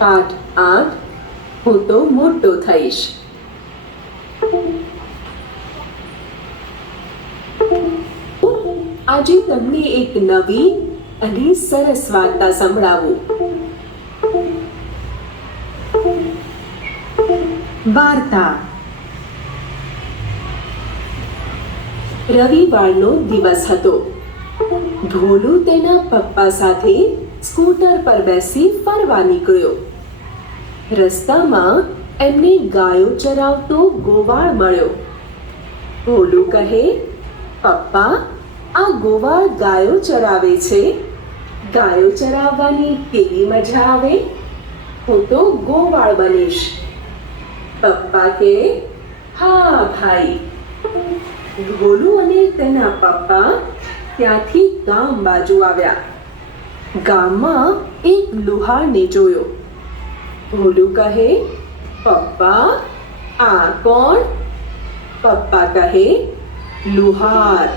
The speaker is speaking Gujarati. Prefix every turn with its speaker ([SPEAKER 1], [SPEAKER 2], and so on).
[SPEAKER 1] પાઠ આઠ હું તો મોટો થઈશ. આજે તમને એક નવી અને સરસ વાર્તા સંભળાવું. વાર્તા. રવિવારનો દિવસ હતો. ભોલુ તેના પપ્પા સાથે સ્કૂટર પર બેસી ફરવા નીકળ્યો. રસ્તામાં એમને ગાયો ચરાવતો ગોવાળ મળ્યો. ભોલું કહે, પપ્પા, આ ગોવાળ ગાયો ચરાવે છે. ગાયો ચરાવવાની કેવી મજા આવે? હું તો ગોવાળ બનીશ. પપ્પા કે હા, ભાઈ. ભોલુ અને તેના પપ્પા ત્યાંથી ગામ બાજુ આવ્યા. ગામમાં એક લુહારને જોયો. ભોલુ કહે પપ્પા આ કોણ પપ્પા કહે લુહાર